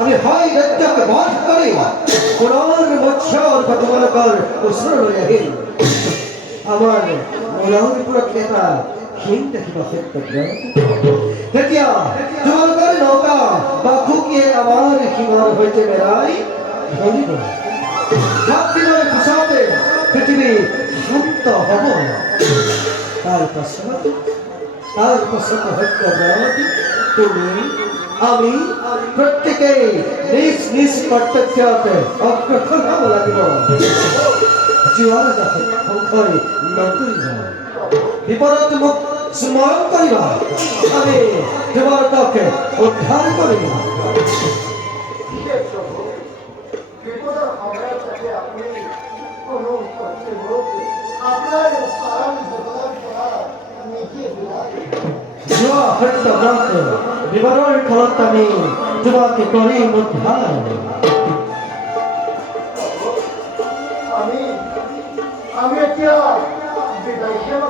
আমি হয় রাজ্যকে বধ করি পুনর বৎসর তোমার উসর রহিল আমার মূলৰ প্ৰক্ৰিয়া হিংতে কিবা ক্ষেত্ৰত তেতিয়া তোমালোকৰ নৌকা বাখুকিয়ে আমাৰ সীমাৰ সৈতে মেৰাই ধৰিব 7 দিনৰ পিছতে পৃথিৱী শান্ত হ'ব তাৰ পাছত সত্যব্ৰত তুমি আমি প্ৰত্যেকেই নিজ নিজ কৰ্তব্যত অগ্ৰসৰ হ'ব লাগিব জীৱাৰ সংসাৰী নকৰিবা বিপদত মোক স্মৰণ কৰিবা আমি তোমাৰ তাকে উদ্ধাৰ কৰিম বিপদৰ সময়ত যাতে আপুনি কোনো কৰ্তব্য আপোনাৰ স্মৰণ জগতৰ পৰা নিজে বিলাই যোৱা সত্যব্ৰত বিপদৰ ফলত আমি তোমাকে কৰিম উদ্ধাৰ আমি এতিয়া বিদায় সেৱা